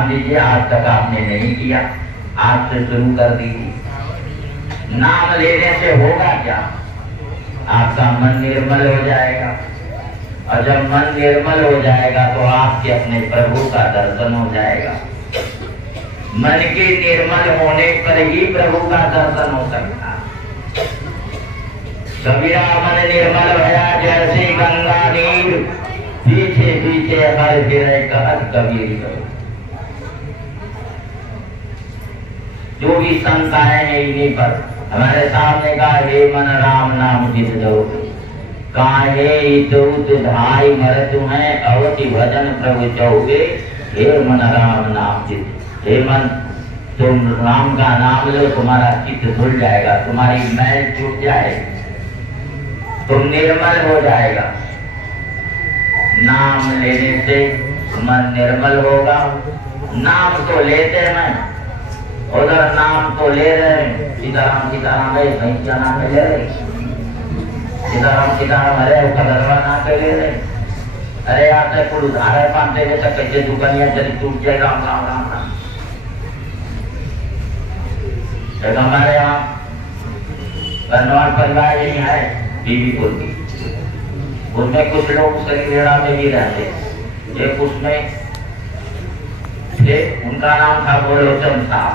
ध्यान दीजिए, आज तक आपने नहीं किया, आज से शुरू कर दीजिए। नाम लेने से होगा क्या? आपका मन निर्मल हो जाएगा, और जब मन निर्मल हो जाएगा तो आपके अपने प्रभु का दर्शन हो जाएगा। मन के निर्मल होने पर ही प्रभु का दर्शन हो सकता। कबीरा मन निर्मल भया जैसे गंगा नीर, पीछे पीछे हर गिरे कहत कबीर। जो भी संत आए हैं इन्हीं पर हमारे सामने कहा, हे मन राम नाम जित दो, काहे इतुत धाई मर तुम्हें, अवति भजन प्रभु चौगे, हे मन राम नाम जित। हे मन, तुम राम का नाम लो, तुम्हारा चित्त धुल जाएगा, तुम्हारी मैल छूट जाएगी, तुम निर्मल हो जाएगा। नाम लेने से मन निर्मल होगा। नाम तो लेते हैं, उधर नाम तो ले रहे, सीताराम सीताराम है, भैंसिया नाम ले रहे, सीताराम सीताराम है, उसका दरबार नाम पे ले रहे। अरे यार से कुल उधार पाते हुए तक कैसे दुकानिया चली टूट जाए, राम राम राम राम। हमारे यहाँ बनवार परिवार यही है, बीवी बोलती, उसमें कुछ लोग शरीरेड़ा में भी रहते, एक उसमें थे, उनका नाम था गोलोचन साहब।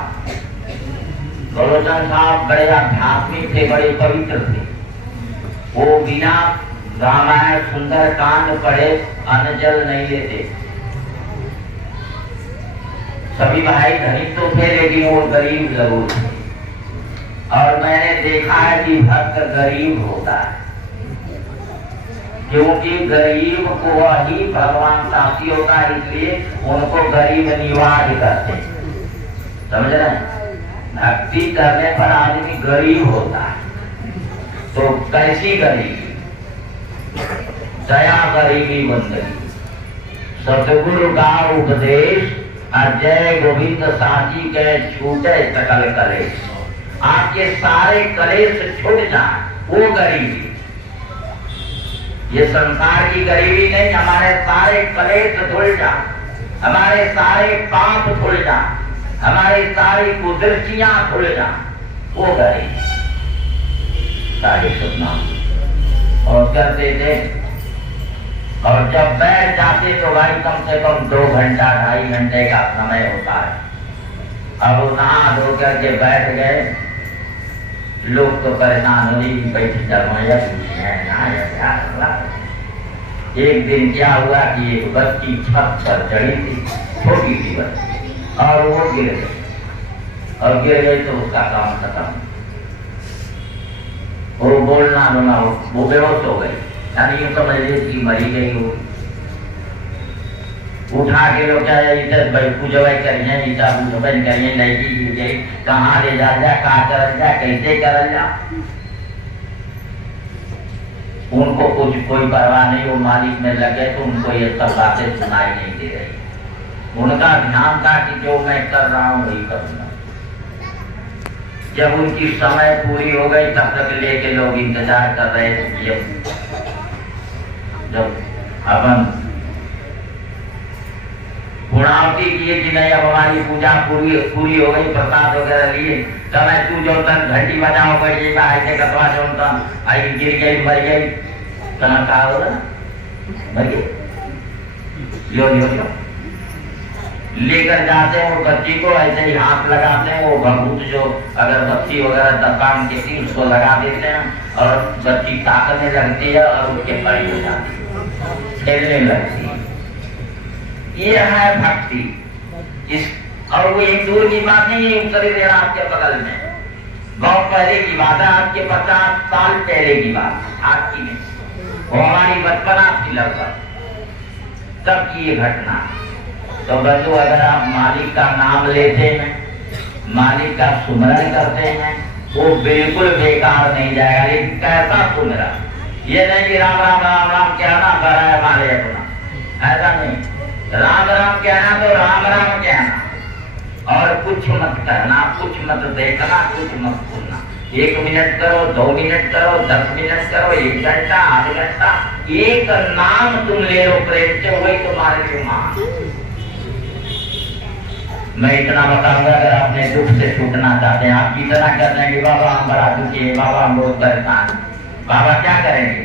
गोलोचन साहब बड़े आध्यात्मिक थे, बड़े पवित्र थे। वो बिना रामायण सुंदर कांड पढ़े अन्न जल नहीं लेते। सभी भाई धनी तो थे, लेकिन वो गरीब जरूर थे। और मैंने देखा है कि भक्त गरीब होता है, क्योंकि गरीब को वही भगवान साथी होता है, इसलिए उनको गरीब निवाज करते। समझ रहे हैं? भक्ति करने पर आदमी गरीब होता है। तो कैसी गरीबी? दया गरीबी बंदगी, सतगुरु का उपदेश, अजय गोविंद साजी के छूटे सकल कलेश। आपके सारे कलेश छूट जाए, वो गरीबी। ये संसार की गरीबी नहीं, हमारे सारे कलेश धुल जाए, हमारे सारे पाप धुल जाए, हमारी सारी कुदृष्टियां धुल जाए, वो गरीबी। सारे सुनना और करते थे। और जब बैठ जाते तो भाई कम से कम 2 घंटा 2.5 घंटे का समय होता है। अब वो नहा धो करके बैठ गए, लोग तो परेशान हुई, बैठ जमाया। एक दिन क्या हुआ कि एक बच्ची छत पर चढ़ी थी, छोटी सी बच्ची, और वो गिर गई, और गिर गई तो उसका काम खत्म। वो बोलना रोना, वो बेहोश हो गई, यानी यूं समझ लीजिए कि मरी गई हो। उठा के लोग क्या पूजवाई करिए, ईटा पूजन करिए, लड़की गई, कहाँ ले जा, कहाँ करल जा, कैसे करल जा। उनको कुछ कोई परवाह नहीं, वो मालिक में लगे तो उनको ये सब बातें सुनाई नहीं दे रही। उनका ध्यान था कि जो मैं कर रहा हूँ वही करूँगा। जब उनकी समय पूरी हो गई तब तक लेके लोग इंतजार कर रहे थे। जब अपन पूर्णावती किए कि नहीं अब हमारी पूजा पूरी हो गई, प्रसाद वगैरह लिए, तब मैं तू जो तन घंटी बजाओ कर ये ऐसे कतवा जो तन आई गिर गई मर गई, कहाँ कहा होगा मर गई। यो लेकर जाते हैं वो बच्ची को, ऐसे ही हाथ लगाते हैं, वो भभूत जो अगरबत्ती वगैरह दबान के थी उसको लगा देते हैं, और बच्ची ताकने लगती है और उसके बड़ी हो जाती है, खेलने लगती है। ये है भक्ति। इस और वो एक दूर की बात नहीं है, शरीर आपके बगल में, बहुत पहले की बात है, आज के 50 साल पहले की बात, आज की नहीं, वो हमारी बचपना थी लगभग, तब की ये घटना। तो बंधु, अगर आप मालिक का नाम लेते हैं, मालिक का सुमरन करते हैं, वो बिल्कुल बेकार नहीं जाएगा। लेकिन कैसा सुमरन? ये नहीं कि राम राम राम राम कहना कर है हमारे अपना, ऐसा नहीं। राम राम कहना तो राम राम कहना, और कुछ मत कहना, कुछ मत देखना, कुछ मत सुनना। 1 मिनट करो, 2 मिनट करो, 10 मिनट करो, 1 घंटा, आध घंटा, एक नाम तुम ले लो प्रेम से, वही तुम्हारे लिए मान। मैं इतना बताऊंगा, अगर अपने दुख से छूटना चाहते हैं, आप इतना कर लें कि बाबा हम बड़ा दुखी है, बाबा हम बहुत परेशान, बाबा क्या करेंगे?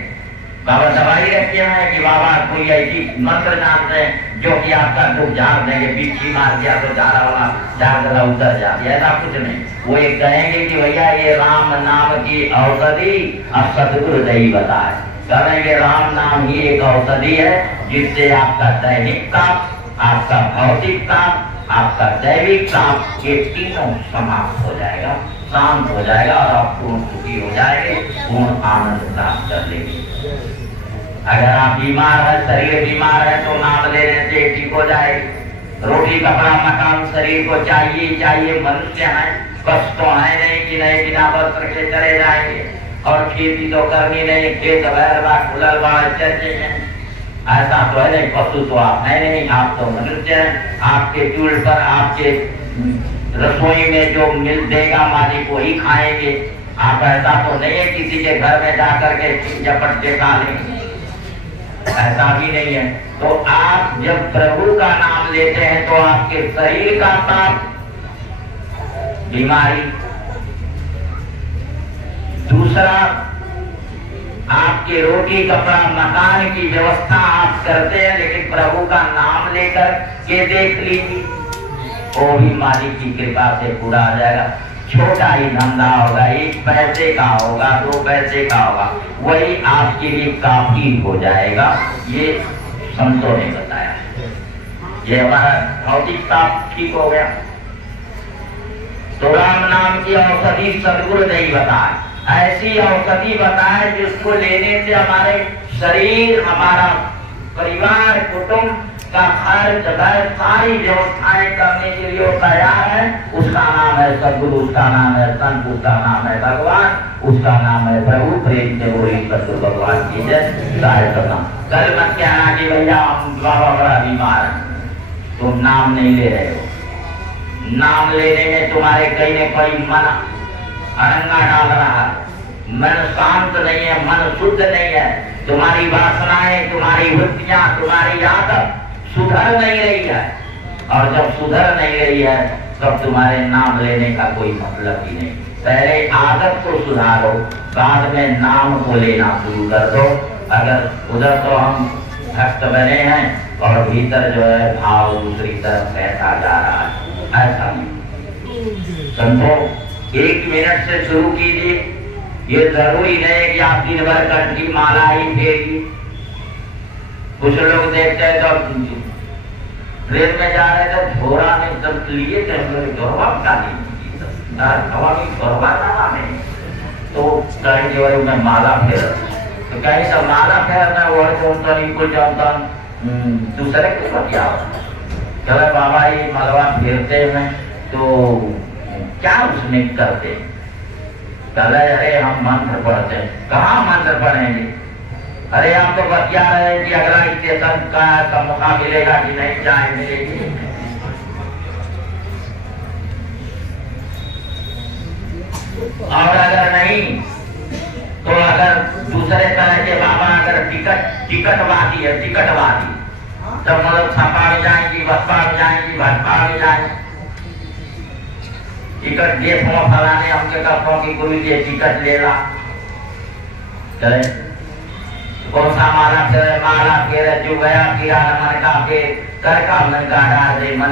बाबा दवाई रखे हैं कि बाबा कोई ऐसी मंत्र जानते हैं जो कि आपका दुख झाड़ देंगे, बिच्छी मार दिया तो झाड़ा वाला झाड़ उतर जाती है, ऐसा कुछ नहीं। वो एक कहेंगे कि भैया ये राम नाम की औषधि अब सतगुरु दही बताए, कहेंगे राम नाम ही एक औषधि है जिससे आपका दैनिक ताप, आपका भौतिक ताप, आपका दैविक ताप, ये तीनों समाप्त हो जाएगा, शांत हो जाएगा और आप पूर्ण सुखी हो जाएंगे, पूर्ण आनंद प्राप्त कर लेंगे। अगर आप बीमार है, शरीर बीमार है तो नाम लेने से ठीक हो जाएगी। रोटी कपड़ा मकान शरीर को चाहिए चाहिए, मनुष्य है, कष्ट तो है नहीं कि नहीं बिना वस्त्र के चले जाएंगे, और खेती तो करनी नहीं, खेत बहरवा खुलल बाढ़ चर्चे में, ऐसा तो है नहीं। पशु तो आप है नहीं, आप तो मनुष्य हैं, आपके चूल्हे पर आपके रसोई में जो मिल देगा मालिक वही खाएंगे। आप ऐसा तो नहीं है किसी के घर में जाकर के झपट के खा लेंगे, ऐसा भी नहीं है। तो आप जब प्रभु का नाम लेते हैं तो आपके शरीर का ताप, बीमारी, दूसरा आपके रोटी कपड़ा मकान की व्यवस्था आप करते हैं, लेकिन प्रभु का नाम लेकर के देख लीजिए, वो भी मालिक की कृपा से पूरा आ जाएगा। छोटा ही धंधा होगा, 1 पैसे का होगा, 2 पैसे का होगा, वही आपके लिए काफी हो जाएगा। ये संतों ने बताया। ये हमारा भौतिक ताप ठीक हो गया तो राम नाम की औषधि सदगुरु नहीं बताए, ऐसी औषधि बताए जिसको लेने से हमारे शरीर, हमारा परिवार, कुटुंब का खर्च सारी व्यवस्थाएं करने के लिए तैयार है। उसका नाम है सदगुरु, उसका नाम है संत, उसका नाम है भगवान, उसका नाम है प्रभु। प्रेम से बोली सदगुरु भगवान की जय। कल मत कहना कि भैया हम बाबा बड़ा बीमार है, तुम नाम नहीं ले रहे हो। नाम लेने में तुम्हारे कहीं न कहीं मन अरंगा डाल रहा है, मन शांत नहीं है, मन शुद्ध नहीं है, तुम्हारी वासनाएं, तुम्हारी वृत्तियां, तुम्हारी आदत सुधर नहीं रही है, और जब सुधर नहीं रही है तब तुम्हारे नाम लेने का कोई मतलब ही नहीं। पहले आदत को सुधारो, बाद में नाम को लेना शुरू कर दो। अगर उधर तो हम भक्त बने हैं और भीतर जो है भाव दूसरी तरफ बहता जा रहा है, ऐसा नहीं। संतो 1 मिनट से शुरू कीजिए, ये जरूरी नहीं कि आप दिन भर कंठी माला ही फेरिए। कुछ लोग देखते हैं तो ट्रेन में जा रहे थे, घोड़ा ने जब लिए थे घोड़ा का नहीं, तो कहेंगे भाई मैं माला फेर, तो कहीं सब माला फेरना वो जानता दूसरे को क्या चलो बाबा ये मलवा फेरते हैं तो क्या उसमें करते? चले अरे हम मंत्र पढ़ते हैं। कहाँ मंत्र पढ़ेंगे? अरे हम तो बतिया रहे हैं कि अगला स्टेशन का मौका मिलेगा कि नहीं, चाय मिलेगी। और अगर नहीं तो अगर दूसरे तरह के बाबा अगर टिकटवादी है, टिकटवादी, तो मतलब छपा भी जाएंगी, बसपा भी जाएंगी, भाजपा भी जाएंगी, टिकट दे फलाने हमके कहते कि गुरु जी टिकट ले ला। चले कौन सा माला फेरे? माला फेरे जो गया फिरा मन का फेर, कर का मन का डाल दे, मन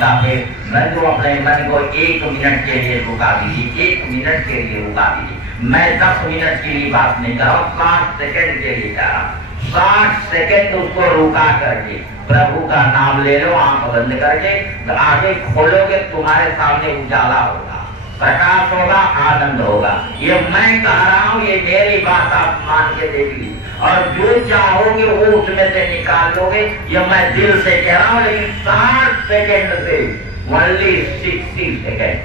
का फेर। मैं तो अपने मन को 1 मिनट के लिए रुका दीजिए, 1 मिनट के लिए रुका दीजिए। मैं 10 मिनट के लिए बात नहीं कर रहा हूँ, 60 सेकंड के लिए कर रहा हूँ। 60 सेकंड उसको रुका करके प्रभु का नाम ले लो, आंख बंद करके, तो आगे खोलोगे तुम्हारे सामने उजाला होगा, प्रकाश होगा, आनंद होगा। ये मैं कह रहा हूँ, ये मेरी बात आप मान के देख लीजिए, और जो चाहोगे वो उसमें से निकाल लोगे। ये मैं दिल से कह रहा हूँ, लेकिन 60 सेकंड से ओनली 60 सेकंड,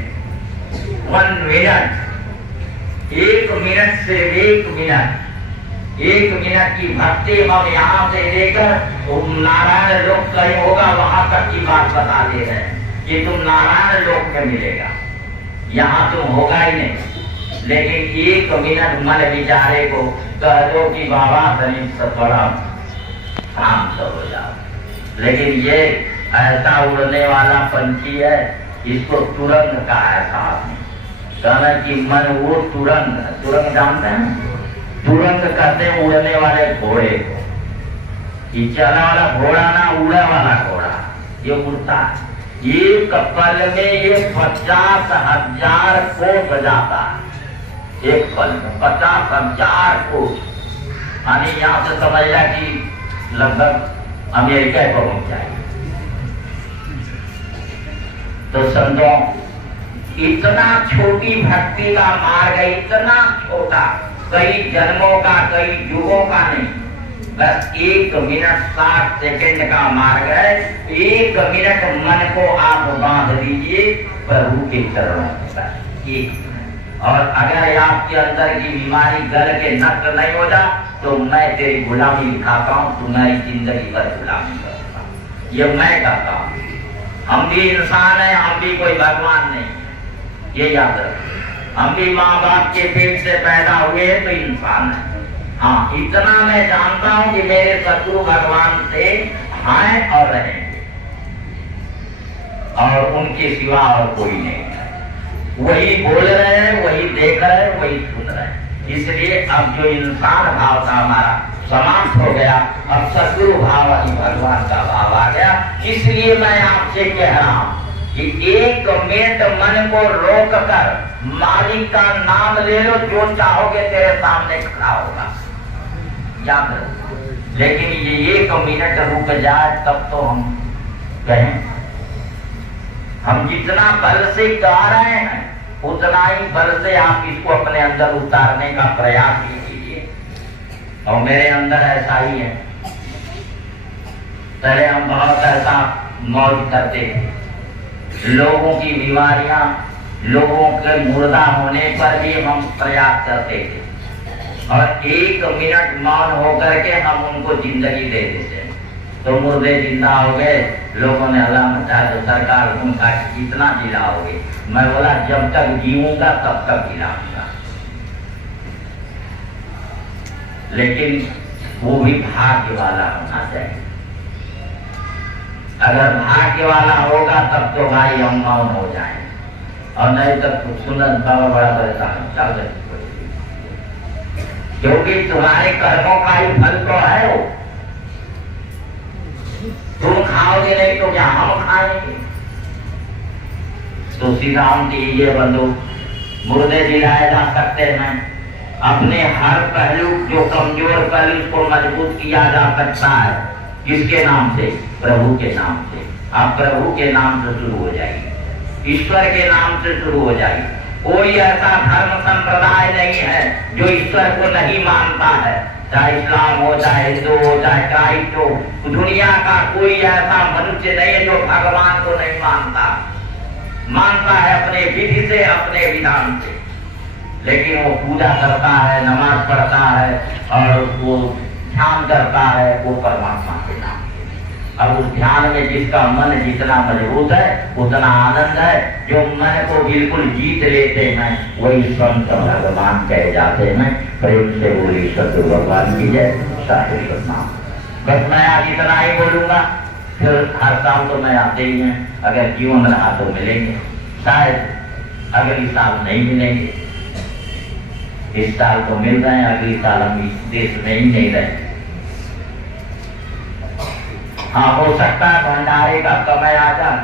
1 मिनट, 1 मिनट से 1 मिनट, 1 मिनट की भक्ति हम यहाँ से लेकर नारायण लोक कहीं होगा वहां तक की बात बता दे रहे हैं कि तुम नारायण लोक में मिलेगा, यहाँ तुम होगा ही नहीं। लेकिन 1 मिनट मन विचारे को कह दो कि बाबा शरीर से थोड़ा शांत हो जाओ। लेकिन ये ऐसा उड़ने वाला पंछी है इसको तुरंग कहा है साहब ने। कहना कि मन वो तुरंग, तुरंग जानते हैं? तुरंग कहते हैं उड़ने वाले घोड़े को। ये चला वाला घोड़ा ना, उड़ने वाला घोड़ा, ये उड़ता है। एक पल में ये 50,000 कोस जाता है। एक पल में 50,000 कोस, यानी यहाँ से समझ कि लगभग अमेरिका पहुंच जाएगी। तो संतों, इतना छोटी भक्ति का मार्ग, इतना छोटा, कई जन्मों का, कई युगों का नहीं, बस 1 मिनट 60 सेकंड का मार्ग है। 1 मिनट मन को आप बांध लीजिए प्रभु के चरणों में, 1 मिनट। और अगर आपके अंदर की बीमारी गल के नष्ट नहीं हो जा, तो मैं तेरी गुलामी दिखाता हूँ, तुम्हारी जिंदगी भर गुलामी करूंगा। ये मैं करता हूँ। हम भी इंसान हैं, हम भी कोई भगवान नहीं, ये याद रखो। हम भी माँ बाप के पेट से पैदा हुए तो इंसान है। हाँ, इतना मैं जानता हूं कि मेरे शत्रु भगवान से हैं और रहेंगे, और उनके सिवा और कोई नहीं है। वही बोल रहे हैं, वही देख रहे हैं, वही सुन रहे हैं। इसलिए अब जो इंसान भाव था हमारा समाप्त हो गया, अब शत्रु भाव भगवान का भाव आ गया। इसलिए मैं आपसे कह रहा हूं कि 1 मिनट मन को रोक कर मालिक का नाम ले लो, जो चाहोगे तेरे सामने खड़ा होगा, याद रखो। लेकिन ये 1 मिनट रुक जाए तब तो हम कहें। हम जितना बल से गा रहे हैं, उतना ही बल से आप इसको अपने अंदर उतारने का प्रयास कीजिए। और मेरे अंदर ऐसा ही है। पहले हम बहुत ऐसा मौज करते थे, लोगों की बीमारियां, लोगों के मुर्दा होने पर भी हम प्रयास करते थे, और 1 मिनट मौन होकर के हम उनको जिंदगी दे देते। तो मुर्दे जिंदा हो गए, लोगों ने हल्ला मचा, तो सरकार उनका कितना जिलाओगे? मैं बोला जब तक जीऊंगा तब तक जिलाऊंगा। लेकिन वो भी भाग्य वाला होना चाहिए। अगर भाग्य वाला होगा तब तो भाई हम मौन हो जाए, और नहीं तब तो सुनन बाबा बड़ा परेशान चल रहे, क्योंकि तुम्हारे कर्मों का ही फल तो है वो। तुम खाओगे नहीं तो क्या हम खाएंगे? तो सीधा हम दीजिए बंधु, मुर्दे जिलाए जा सकते हैं। अपने हर पहलू, जो कमजोर पहलू, उसको मजबूत किया जा सकता है। किसके नाम से? प्रभु के नाम से। आप प्रभु के नाम से शुरू हो जाइए, ईश्वर के नाम से शुरू हो जाइए। कोई ऐसा धर्म संप्रदाय नहीं है जो ईश्वर को नहीं मानता है, चाहे इस्लाम हो, चाहे हिंदू हो, चाहे क्राइस्ट हो। दुनिया का कोई ऐसा मनुष्य नहीं है जो भगवान को नहीं मानता। मानता है अपने विधि से, अपने विधान से, लेकिन वो पूजा करता है, नमाज पढ़ता है, और वो ध्यान करता है, वो परमात्मा के नाम। अब उस ध्यान में जिसका मन जितना मजबूत है, उतना आनंद है। जो मन को बिल्कुल जीत लेते हैं, वही संत भगवान कहे जाते हैं। प्रेम से बोली सत्य भगवान की जय, साधु सतनाम। बस मैं आज इतना ही बोलूंगा, फिर हर साल तो मैं आते ही हैं। अगर जीवन रहा तो मिलेंगे, शायद अगली साल नहीं मिलेंगे। इस साल तो मिल रहे हैं, अगली साल हम इस देश में ही नहीं रहे। हाँ, हो सकता है भंडारे का समय आ जाए,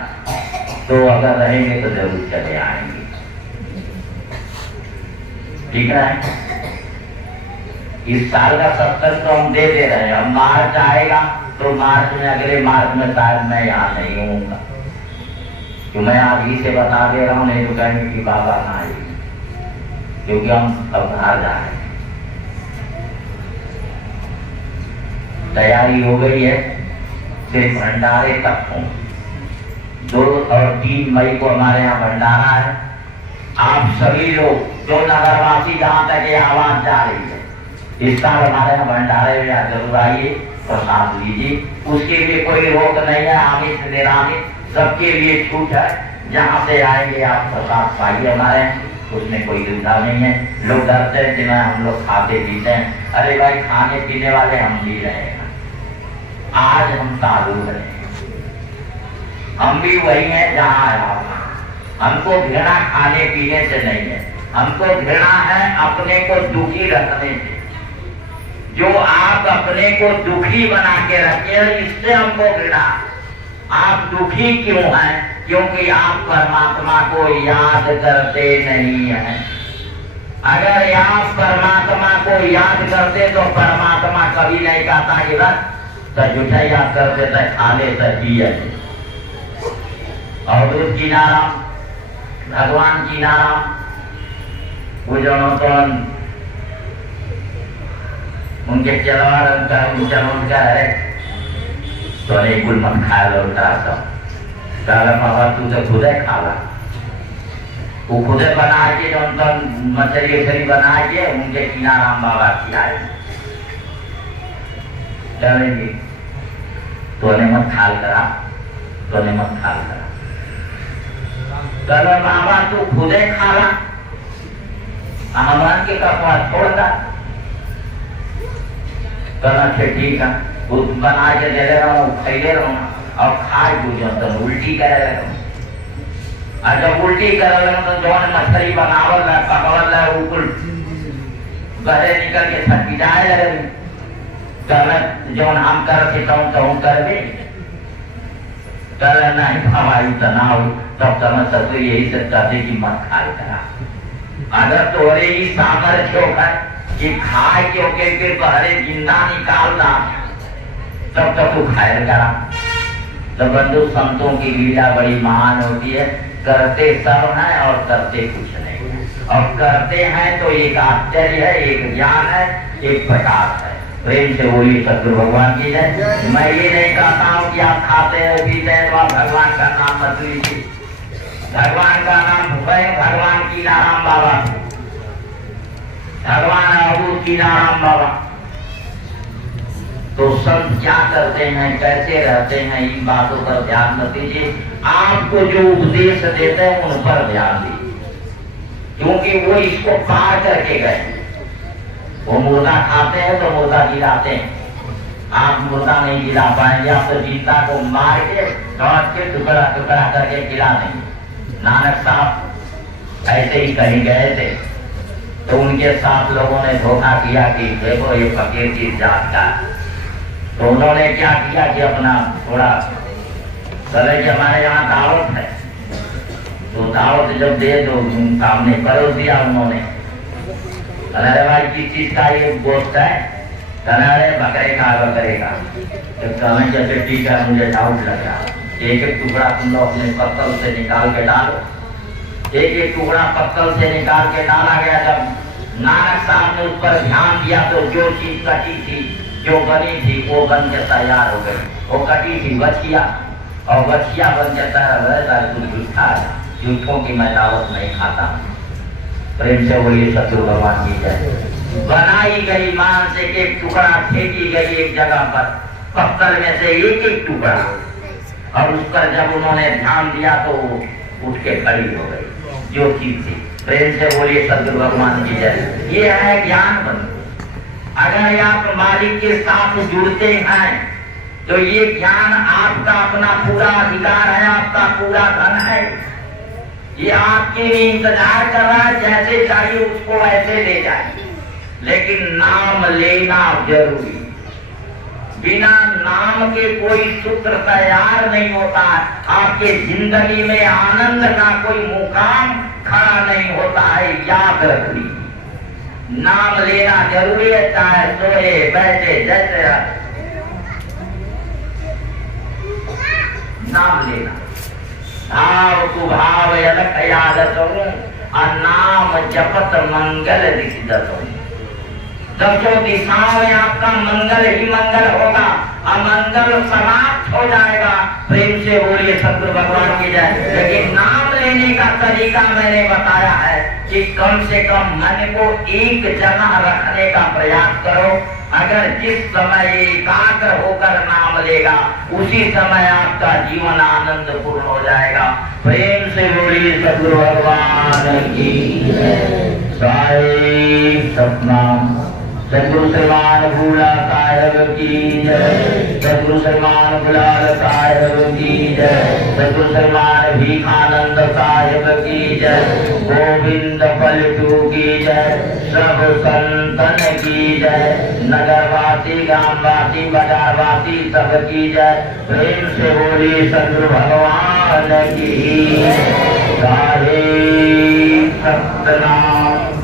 तो अगर रहेंगे तो जरूर चले आएंगे। ठीक है, इस साल का सत्संग तो हम दे दे रहे हैं। अब मार्च आएगा तो मार्च में, अगले मार्च में शायद मैं यहाँ नहीं होऊंगा, तो मैं आज ही से बता दे रहा हूँ, नहीं तो कहेंगे कि बाबा ना आए, क्योंकि हम अब बाहर जा रहे हैं। तैयारी हो गई है, सिर्फ भंडारे तक हूँ। 2 और 3 मई को हमारे यहाँ भंडारा है। आप सभी लोग जो नगरवासी जहाँ तक ये आवाज जा रही है, इस साल हमारे यहाँ भंडारे में जरूर आइए, प्रसाद लीजिए। उसके लिए कोई रोक नहीं है, आमिष निरामिष सबके लिए छूट है। जहाँ से आएंगे आप प्रसाद पाइए हमारे, उसमें कोई दुविधा नहीं है। लोग डरते हैं कि हम लोग खाते पीते हैं। अरे भाई, खाने पीने वाले हम भी रहे हैं, आज हम साधु हैं, हम भी वही हैं जहाँ है आप। हमको घृणा खाने पीने से नहीं है, हमको घृणा है अपने को दुखी रखने से। जो आप अपने को दुखी बना के रखे हैं, इससे हमको घृणा। आप दुखी क्यों हैं? क्योंकि आप परमात्मा को याद करते नहीं हैं। अगर आप परमात्मा को याद करते तो परमात्मा कभी नहीं कहता कि बस तो झूठा याद करते तो खा ले सही है। अवधूत की नाराम, भगवान की नाराम, वो जो उनके चलवार है तो नहीं कुल मत खा लो। बाबा तू तो खुद खा ला। वो खुद बना के जो मछली उछली बना के उनके कीनाराम बाबा खिलाए। चलेंगे तो ने मत खाल करा, तो ने मत खाल करा। चलो बाबा तू खुद खा ला, हनुमान के कपड़ा छोड़ दा। करना ठीक है, खुद बना के दे रहा हूँ, खैले रहा हूँ और खाए बुझो तो उल्टी करे लगा। और जब उल्टी करे लगा तो जो मछली बनावल है पकवल है वो कुल बहरे निकल के छटकी जाए लगे। गलत जो हम करते तो कर दे कर नहीं हवाई तनाव तब करना सब यही सब कहते कि मत खाए करा। अगर तोरे ही सामर्थ्य है कि खाए क्योंकि फिर बहरे जिंदा निकालना तब तक तू खाए करा। तो बंधु संतों की लीला बड़ी महान होती है। करते सब है और करते कुछ नहीं, और करते हैं तो एक आश्चर्य है, एक ज्ञान है, एक प्रकाश है। प्रेम से बोलिए सतगुरु भगवान की जय। मैं ये नहीं कहता हूँ कि आप खाते हो पीते हैं तो आप भगवान का नाम मत लीजिए। भगवान का नाम भगवान की नाराम बाबा, भगवान अवधूत की नाराम बाबा। तो संत क्या करते हैं, कैसे रहते हैं, इन बातों पर ध्यान मत दीजिए। आपको जो उपदेश देते हैं उन पर ध्यान दीजिए, क्योंकि वो इसको पार करके गए। वो मुर्गा खाते हैं तो मुर्गा गिराते हैं, आप मुर्गा नहीं गिरा पाएंगे। आप तो जीता को मार के काट के टुकड़ा टुकड़ा करके गिरा नहीं। नानक साहब ऐसे ही कहीं गए थे तो उनके साथ लोगों ने धोखा किया कि देखो ये फकीर की जात का। तो उन्होंने क्या किया कि अपना थोड़ा चले कि हमारे यहाँ दावत है, तो दावत जब दे तो सामने परोस दिया उन्होंने। अरे भाई किस चीज का ये गोश्त है? अरे बकरे का तो कमें जैसे ठीक है, मुझे डाउट लग रहा। एक एक टुकड़ा तुम लोग अपने पत्तल से निकाल के डालो। एक एक टुकड़ा पत्तल से निकाल के डाला गया। जब नानक साहब ने उस पर ध्यान दिया तो जो चीज कटी थी, जो बनी थी, वो बन के तैयार हो गई। वो कटी थी बछिया, और बछिया बन के तैयार झूठा है। झूठों की मैं दावत नहीं खाता। प्रेम से बोलिए सतगुरु भगवान की जय। बनाई गई मांस एक एक टुकड़ा फेंकी गई एक जगह पर, पत्थर में से एक एक टुकड़ा, और उस पर जब उन्होंने ध्यान दिया तो उठ के खड़ी हो गई जो चीज थी। प्रेम से बोलिए सतगुरु भगवान की जय। ये है ज्ञान बंधु। अगर आप मालिक के साथ जुड़ते हैं तो ये ज्ञान आपका अपना पूरा अधिकार है, आपका पूरा धन है। ये आपके लिए इंतजार कर रहा है, जैसे चाहिए उसको ऐसे ले जाए। लेकिन नाम लेना जरूरी। बिना नाम के कोई सूत्र तैयार नहीं होता। आपके जिंदगी में आनंद का कोई मुकाम खड़ा नहीं होता है। याद रखिए, नाम लेना जरूरी है, चाहे सोए बैठे जैसे नाम लेना। भाव कुभाव अलग याद करूं, नाम जपत मंगल दिखदतों। दसों दिशाओं में आपका मंगल ही मंगल होगा, अमंगल समाप्त हो जाएगा। प्रेम से बोलिए सतगुरु भगवान की जय। लेकिन नाम लेने का तरीका मैंने बताया है कि कम से कम मन को एक जगह रखने का प्रयास करो। अगर जिस समय एकाग्र होकर नाम लेगा उसी समय आपका जीवन आनंद पूर्ण हो जाएगा। प्रेम से बोलिए सतगुरु भगवान की जय। सतनाम सतगुरु श्रीमान भूला साहेब की जय। सतगुरु श्रीमान गुलाल साहेब की जय। सतगुरु श्रीमान भीखानंद साहेब की जय, गोविंद पलटू की जय, सब संतन की जय, नगरवासी ग्रामवासी बाजारवासी सब की जय, प्रेम से बोली सद्गुरु भगवान की। सारे सतनाम।